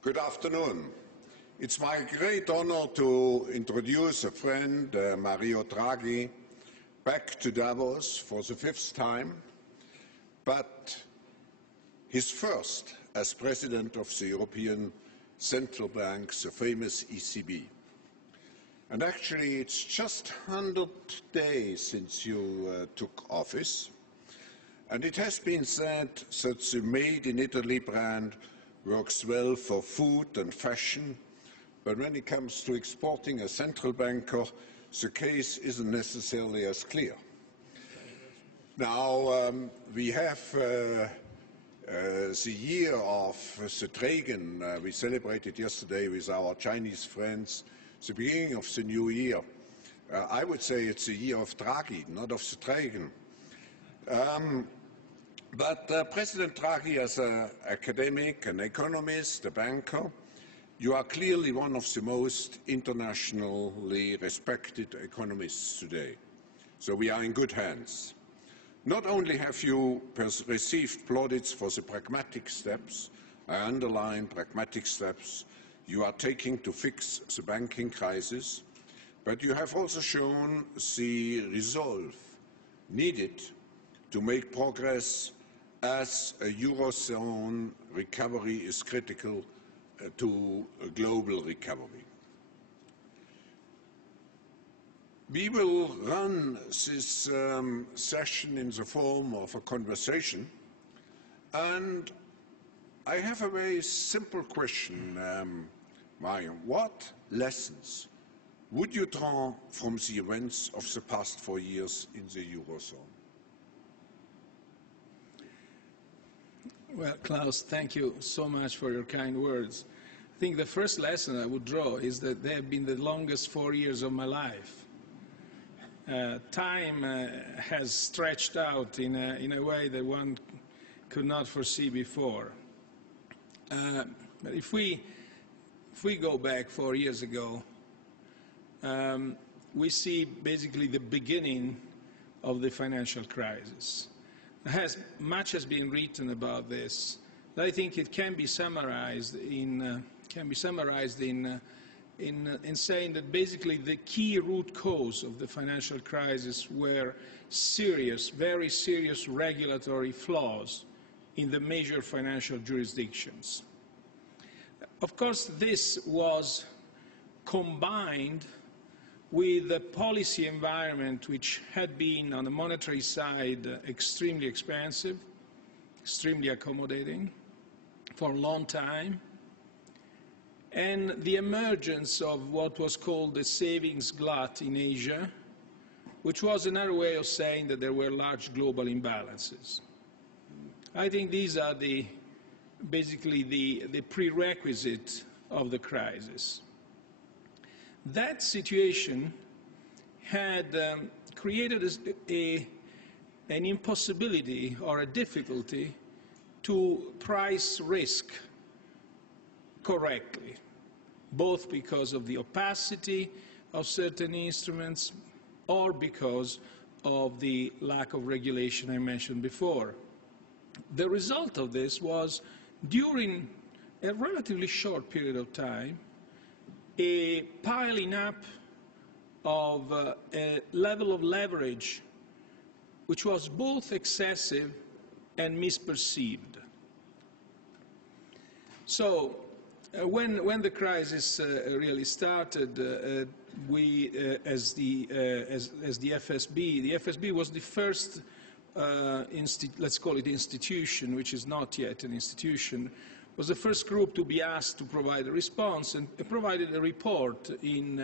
Good afternoon. It's my great honor to introduce a friend, Mario Draghi, back to Davos for the 5th time, but his first as president of the European Central Bank, the famous ECB. And actually, it's just 100 days since you took office, and it has been said that the Made in Italy brand works well for food and fashion, but when it comes to exporting a central banker, the case isn't necessarily as clear. Now, we have the year of the Dragon. We celebrated yesterday with our Chinese friends the beginning of the new year. I would say it's the year of Draghi, not of the Dragon. But President Draghi, as an academic, an economist, a banker, you are clearly one of the most internationally respected economists today. So we are in good hands. Not only have you received plaudits for the pragmatic steps, I underline pragmatic steps, you are taking to fix the banking crisis, but you have also shown the resolve needed to make progress as a Eurozone recovery is critical to a global recovery. We will run this session in the form of a conversation, and I have a very simple question, Mario. What lessons would you draw from the events of the past 4 years in the Eurozone? Well, Klaus, thank you so much for your kind words. I think the first lesson I would draw is that they have been the longest 4 years of my life. Time has stretched out in a way that one could not foresee before. But if we go back 4 years ago, we see basically the beginning of the financial crisis. Much has been written about this. I think it can be summarized in saying that basically the key root cause of the financial crisis were serious, very serious regulatory flaws in the major financial jurisdictions. Of course, this was combined with a policy environment which had been, on the monetary side, extremely expansive, extremely accommodating for a long time, and the emergence of what was called the savings glut in Asia, which was another way of saying that there were large global imbalances. I think these are basically the prerequisite of the crisis. That situation had created an impossibility or a difficulty to price risk correctly, both because of the opacity of certain instruments or because of the lack of regulation I mentioned before. The result of this was, during a relatively short period of time, a piling up of a level of leverage which was both excessive and misperceived. So when the crisis really started, we, as the FSB was the first, let's call it institution, which is not yet an institution, was the first group to be asked to provide a response, and provided a report in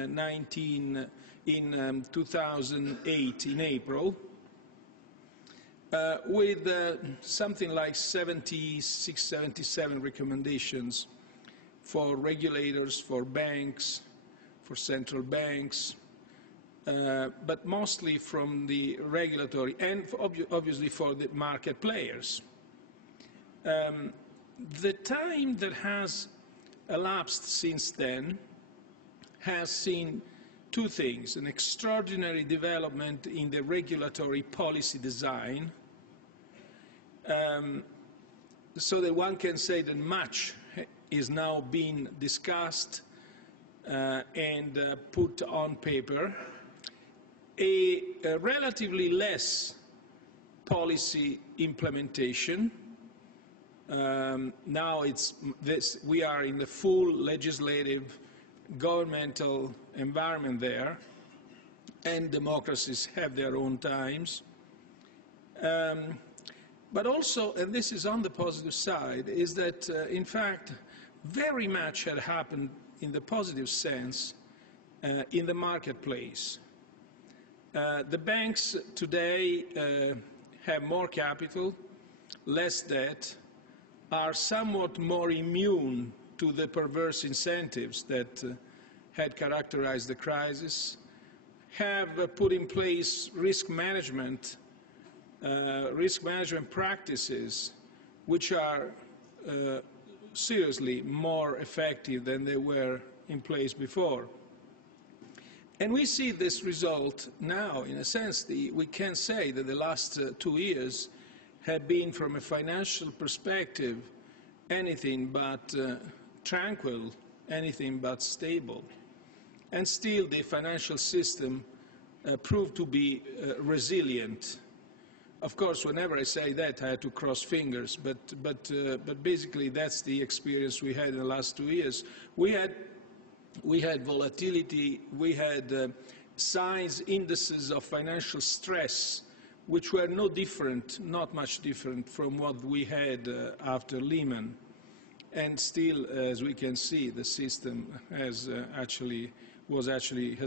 2008 in April, with something like 76, 77 recommendations for regulators, for banks, for central banks, but mostly from the regulatory and obviously for the market players. the time that has elapsed since then has seen two things: an extraordinary development in the regulatory policy design, so that one can say that much is now being discussed and put on paper, a relatively less policy implementation. Now we are in the full legislative governmental environment there, and democracies have their own times. But also, and this is on the positive side, is that in fact very much had happened in the positive sense in the marketplace. The banks today have more capital, less debt, are somewhat more immune to the perverse incentives that had characterized the crisis, have put in place risk management practices which are seriously more effective than they were in place before. And we see this result now. In a sense, we can say that the last 2 years have been, from a financial perspective, anything but tranquil, anything but stable. And still the financial system proved to be resilient. Of course, whenever I say that, I had to cross fingers, but basically that's the experience we had in the last 2 years. We had volatility, we had signs, indices of financial stress, which were no different, not much different from what we had after Lehman. And still, as we can see, the system has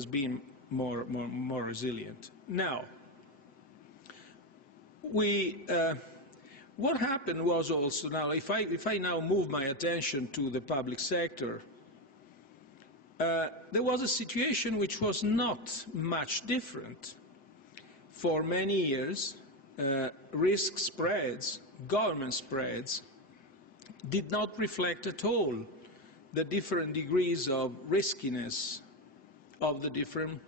been more resilient. Now, what happened was also, now if I now move my attention to the public sector, there was a situation which was not much different. For many years, risk spreads, government spreads, did not reflect at all the different degrees of riskiness of the different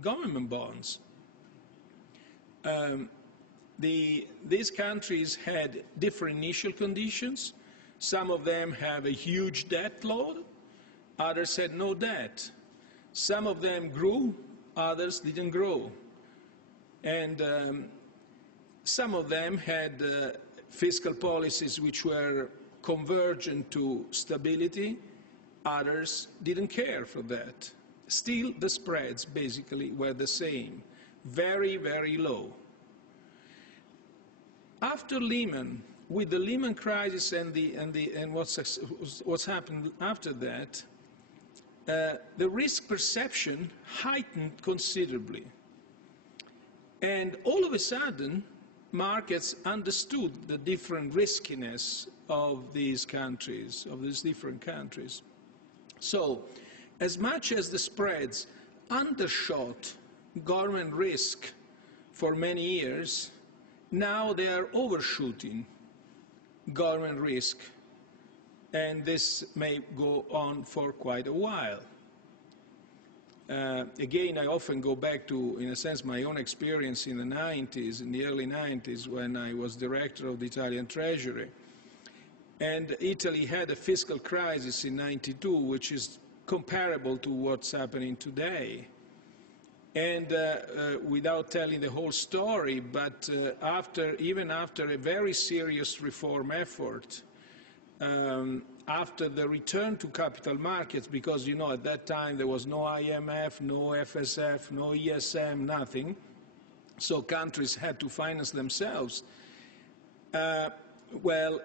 government bonds. These countries had different initial conditions. Some of them have a huge debt load, others had no debt. Some of them grew, others didn't grow. And some of them had fiscal policies which were convergent to stability, others didn't care for that. Still, the spreads basically were the same, very, very low. After Lehman, with the Lehman crisis and what's happened after that, the risk perception heightened considerably. And all of a sudden, markets understood the different riskiness of these countries, of these different countries. So, as much as the spreads undershot government risk for many years, now they are overshooting government risk, and this may go on for quite a while. Again, I often go back to, in a sense, my own experience in the 90s, in the early 90s, when I was director of the Italian Treasury. And Italy had a fiscal crisis in '92, which is comparable to what's happening today. And without telling the whole story, but even after a very serious reform effort, after the return to capital markets, because, you know, at that time there was no IMF, no FSF, no ESM, nothing, so countries had to finance themselves. Well,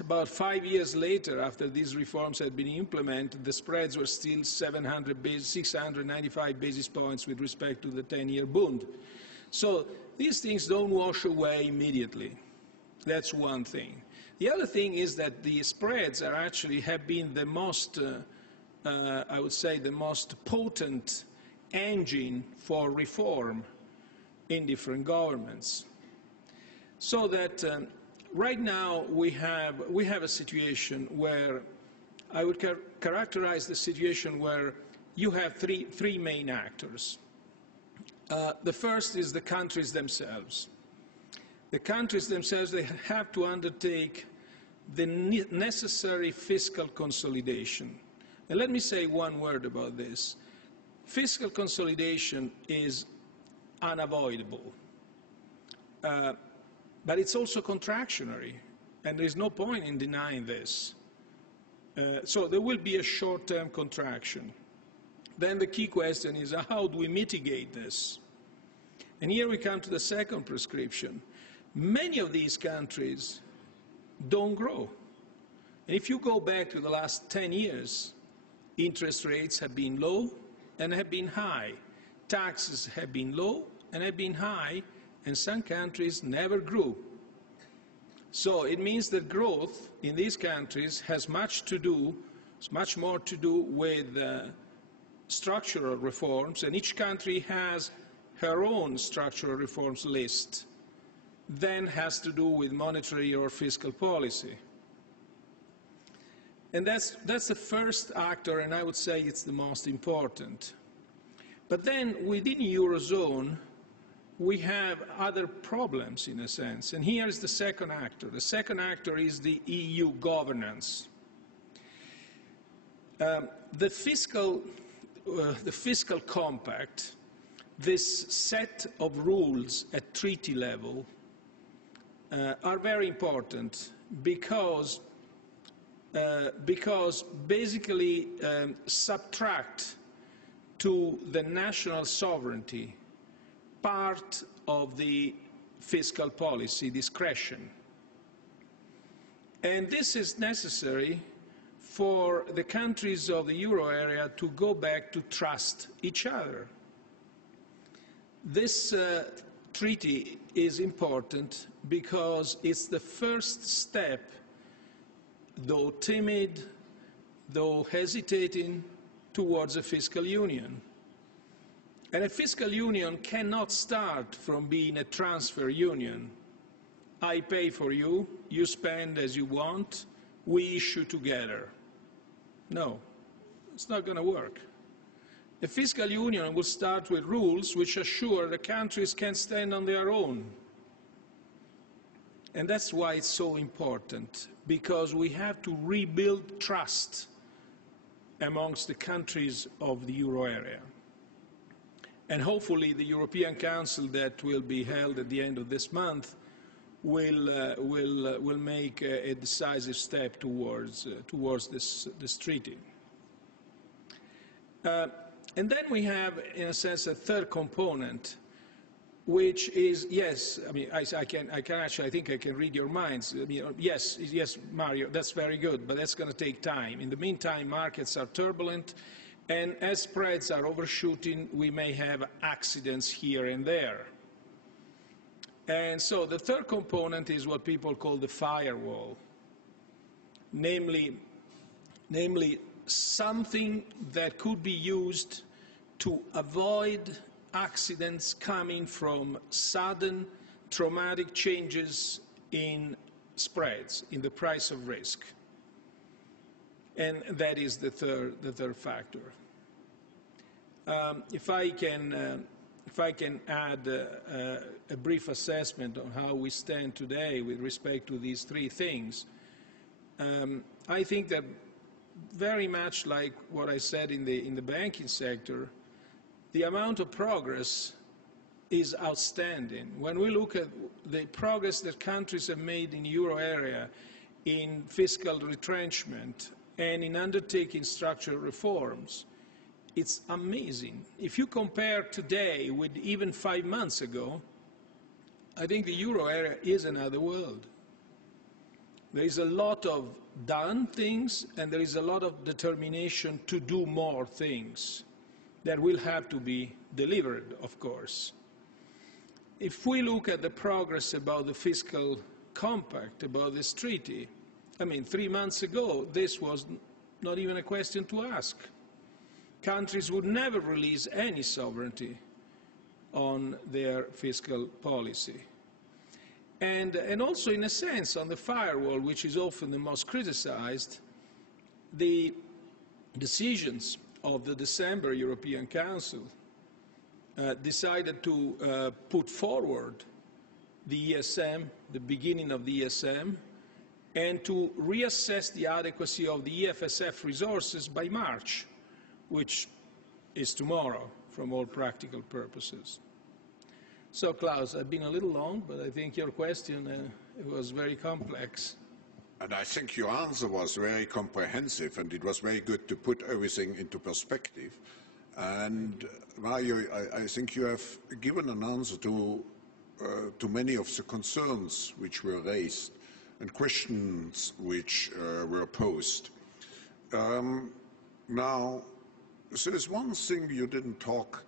about 5 years later, after these reforms had been implemented, the spreads were still 695 basis points with respect to the 10-year Bund. So these things don't wash away immediately. That's one thing. The other thing is that the spreads have been the most, I would say, the most potent engine for reform in different governments. So that right now we have a situation where I would characterize the situation where you have three main actors. The first is the countries themselves. The countries themselves, they have to undertake the necessary fiscal consolidation. And let me say one word about this. Fiscal consolidation is unavoidable, but it's also contractionary, and there is no point in denying this. So there will be a short-term contraction. Then the key question is, how do we mitigate this? And here we come to the second prescription. Many of these countries don't grow. And if you go back to the last 10 years, interest rates have been low and have been high. Taxes have been low and have been high, and some countries never grew. So it means that growth in these countries has much more to do with structural reforms, and each country has her own structural reforms list, then has to do with monetary or fiscal policy. And that's the first actor, and I would say it's the most important. But then within the Eurozone, we have other problems in a sense, and here is the second actor. The second actor is the EU governance. The fiscal compact, this set of rules at treaty level, are very important because basically subtract to the national sovereignty part of the fiscal policy discretion. And this is necessary for the countries of the euro area to go back to trust each other. This treaty is important because it's the first step, though timid, though hesitating, towards a fiscal union. And a fiscal union cannot start from being a transfer union. I pay for you, you spend as you want, we issue together. No, it's not going to work. A fiscal union will start with rules which assure the countries can stand on their own. And that's why it's so important, because we have to rebuild trust amongst the countries of the euro area. And hopefully the European Council that will be held at the end of this month will make a decisive step towards this treaty. And then we have, in a sense, a third component, which is, yes, I mean, I think I can read your minds. I mean, yes, Mario, that's very good, but that's going to take time. In the meantime, markets are turbulent, and as spreads are overshooting, we may have accidents here and there. And so the third component is what people call the firewall, namely something that could be used to avoid accidents coming from sudden traumatic changes in spreads, in the price of risk. And that is the third factor. If I can add a brief assessment on how we stand today with respect to these three things, I think that very much like what I said in the banking sector, the amount of progress is outstanding. When we look at the progress that countries have made in the euro area in fiscal retrenchment and in undertaking structural reforms, it's amazing. If you compare today with even 5 months ago, I think the euro area is another world. There is a lot of done things, and there is a lot of determination to do more things that will have to be delivered, of course. If we look at the progress about the fiscal compact, about this treaty, I mean, 3 months ago, this was not even a question to ask. Countries would never release any sovereignty on their fiscal policy. And also, in a sense, on the firewall, which is often the most criticized, the decisions of the December European Council decided to put forward the ESM, the beginning of the ESM, and to reassess the adequacy of the EFSF resources by March, which is tomorrow from all practical purposes. So, Klaus, I've been a little long, but I think your question it was very complex. And I think your answer was very comprehensive, and it was very good to put everything into perspective. And Mario, I think you have given an answer to many of the concerns which were raised and questions which were posed. Now, there's one thing you didn't talk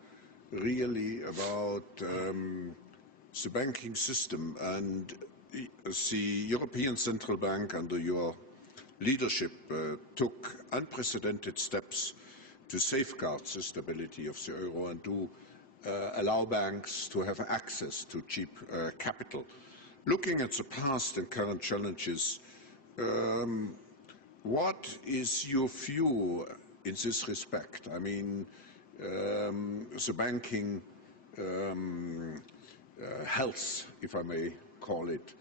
really about the banking system, and the European Central Bank under your leadership took unprecedented steps to safeguard the stability of the euro and to allow banks to have access to cheap capital. Looking at the past and current challenges, what is your view in this respect? I mean, the banking health, if I may call it,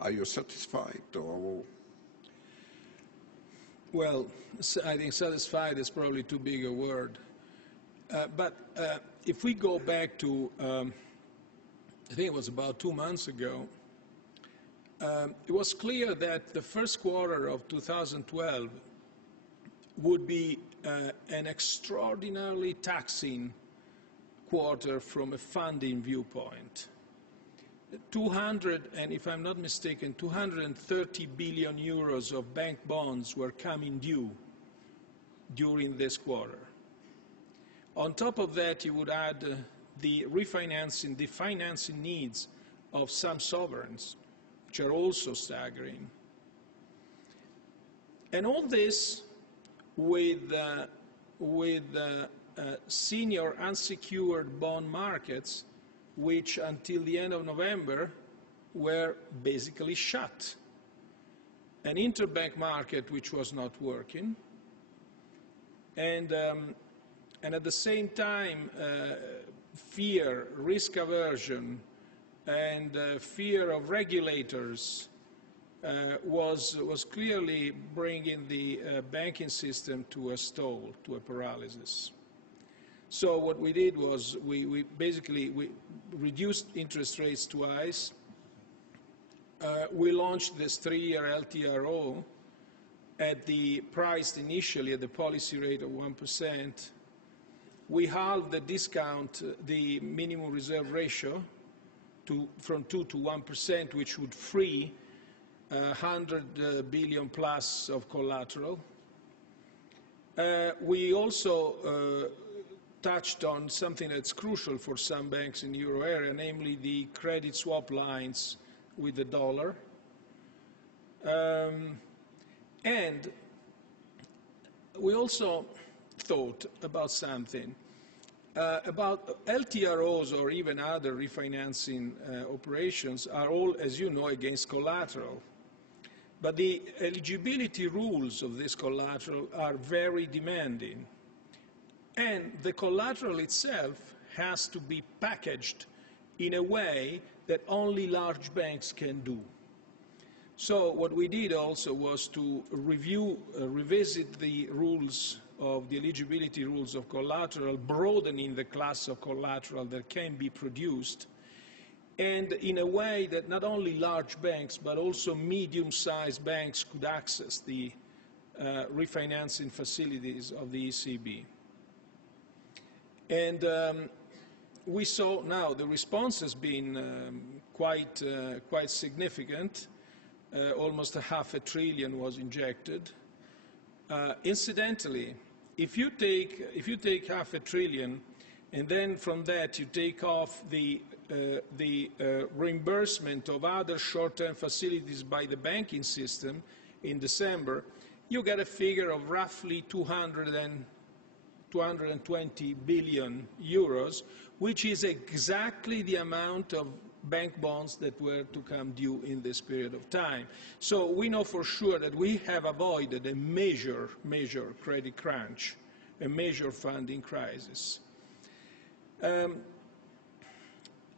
are you satisfied? Or? Well, I think satisfied is probably too big a word. But if we go back to, I think it was about 2 months ago, it was clear that the first quarter of 2012 would be an extraordinarily taxing quarter from a funding viewpoint. 200, and if I'm not mistaken, 230 billion euros of bank bonds were coming due during this quarter. On top of that, you would add the refinancing, the financing needs of some sovereigns, which are also staggering. And all this with senior unsecured bond markets, which until the end of November were basically shut. An interbank market which was not working, and at the same time fear, risk aversion, and fear of regulators was clearly bringing the banking system to a stall, to a paralysis. So what we did was we basically reduced interest rates twice. We launched this 3-year LTRO at the priced initially at the policy rate of 1%. We halved the discount, the minimum reserve ratio, from 2 to 1%, which would free 100 billion plus of collateral. We also touched on something that's crucial for some banks in the euro area, namely the credit swap lines with the dollar. And we also thought about something, about LTROs or even other refinancing operations are all, as you know, against collateral. But the eligibility rules of this collateral are very demanding. And the collateral itself has to be packaged in a way that only large banks can do. So what we did also was to revisit the rules of the eligibility rules of collateral, broadening the class of collateral that can be produced, and in a way that not only large banks but also medium-sized banks could access the refinancing facilities of the ECB. And we saw now the response has been quite significant. Almost $500 billion was injected. Incidentally, if you take $500 billion, and then from that you take off the reimbursement of other short-term facilities by the banking system in December, you get a figure of roughly 220 billion euros, which is exactly the amount of bank bonds that were to come due in this period of time. So we know for sure that we have avoided a major credit crunch, a major funding crisis.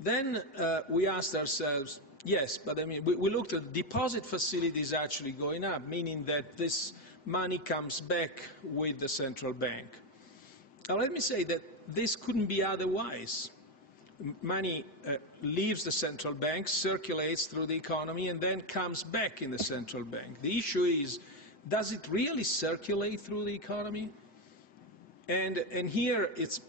Then we asked ourselves, yes, but I mean, we looked at deposit facilities actually going up, meaning that this money comes back with the central bank. Now let me say that this couldn't be otherwise. Money leaves the central bank, circulates through the economy, and then comes back in the central bank. The issue is, does it really circulate through the economy? And here it's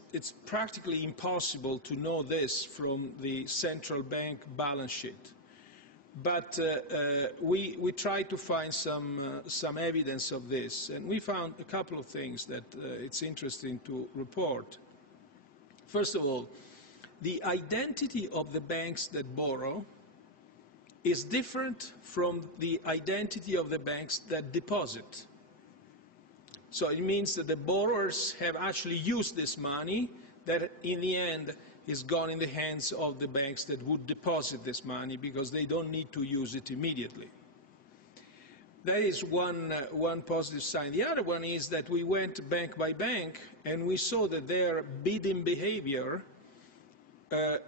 practically impossible to know this from the central bank balance sheet. But we tried to find some evidence of this, and we found a couple of things that it's interesting to report. First of all, the identity of the banks that borrow is different from the identity of the banks that deposit. So it means that the borrowers have actually used this money that in the end is gone in the hands of the banks that would deposit this money because they don't need to use it immediately. That is one positive sign. The other one is that we went bank by bank and we saw that their bidding behavior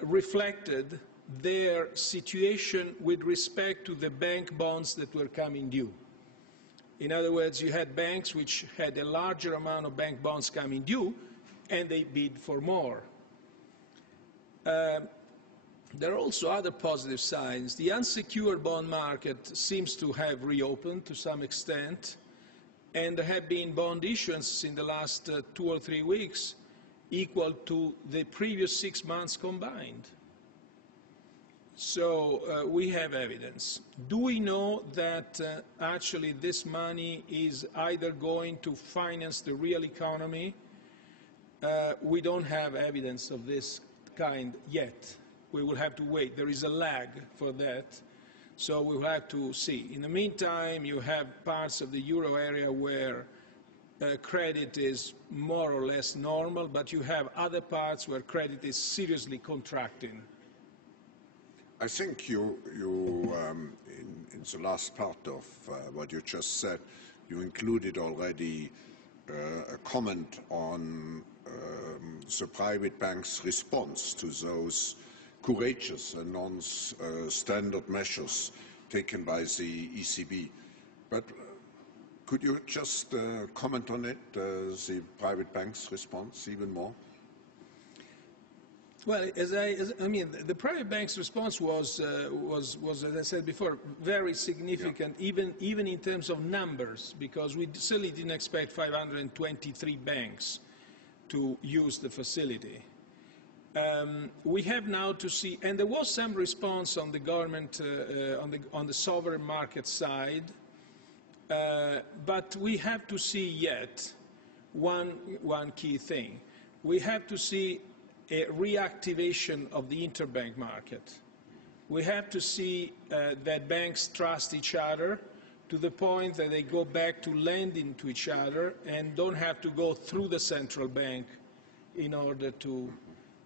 reflected their situation with respect to the bank bonds that were coming due. In other words, you had banks which had a larger amount of bank bonds coming due, and they bid for more. There are also other positive signs. The unsecured bond market seems to have reopened to some extent, and there have been bond issuances in the last 2 or 3 weeks equal to the previous 6 months combined. So we have evidence. Do we know that actually this money is either going to finance the real economy? We don't have evidence of this kind yet. We will have to wait. There is a lag for that, so we will have to see. In the meantime, you have parts of the euro area where credit is more or less normal, but you have other parts where credit is seriously contracting. I think in the last part of what you just said, you included already a comment on the private bank's response to those courageous and non-standard measures taken by the ECB. But could you just comment on it, the private bank's response, even more? Well, I mean, the private bank's response was, as I said before, very significant, yeah. even in terms of numbers, because we certainly didn't expect 523 banks to use the facility. We have now to see, and there was some response on the government, on the sovereign market side, but we have to see yet one key thing. We have to see a reactivation of the interbank market. We have to see that banks trust each other to the point that they go back to lending to each other and don't have to go through the central bank in order to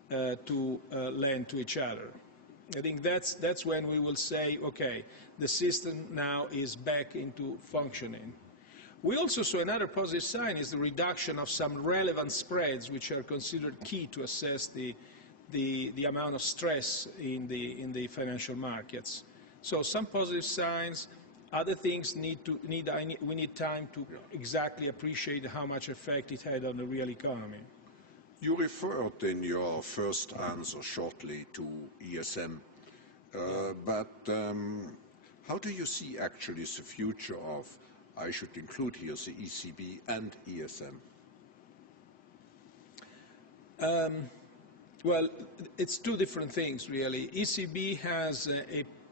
lend to each other. I think that's when we will say, okay, the system now is back into functioning. We also saw another positive sign is the reduction of some relevant spreads, which are considered key to assess the amount of stress in the financial markets. So some positive signs. Other things we need time to exactly appreciate how much effect it had on the real economy. You referred in your first answer shortly to ESM, but how do you see actually the future of, I should include here, the ECB and ESM? Well, it's two different things, really. ECB has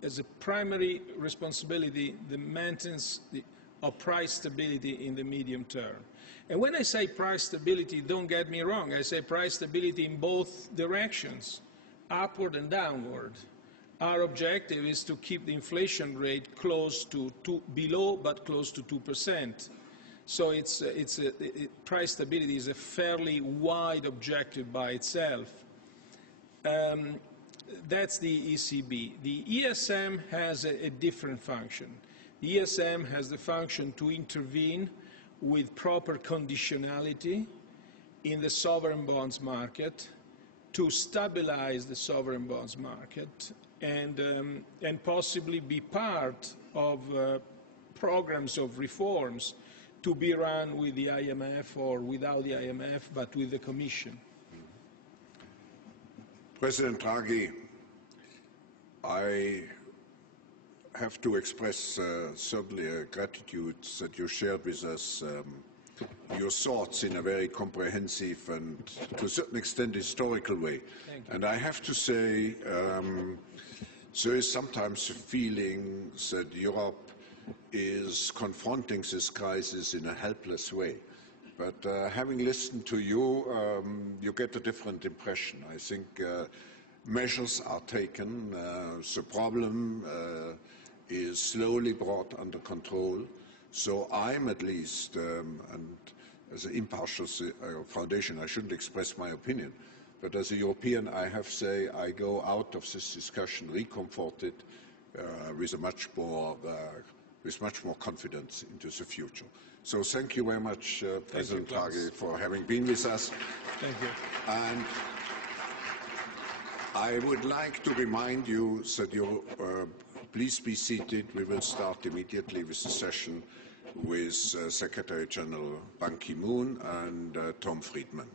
as a primary responsibility the maintenance of price stability in the medium term. And when I say price stability, don't get me wrong, I say price stability in both directions, upward and downward. Our objective is to keep the inflation rate close to below, but close to 2%. So price stability is a fairly wide objective by itself. That's the ECB. The ESM has a different function. The ESM has the function to intervene with proper conditionality in the sovereign bonds market, to stabilize the sovereign bonds market, and possibly be part of programs of reforms to be run with the IMF or without the IMF, but with the Commission. President Draghi, I have to express certainly a gratitude that you shared with us your thoughts in a very comprehensive and to a certain extent historical way. Thank you. And I have to say there is sometimes a feeling that Europe is confronting this crisis in a helpless way. But having listened to you, you get a different impression. I think measures are taken. The problem is slowly brought under control. So I'm at least, and as an impartial foundation, I shouldn't express my opinion, but as a European, I have to say I go out of this discussion recomforted with much more confidence into the future. So thank you very much, President Draghi, for having been with us. Thank you. And I would like to remind you that you please be seated. We will start immediately with the session with Secretary General Ban Ki-moon and Tom Friedman.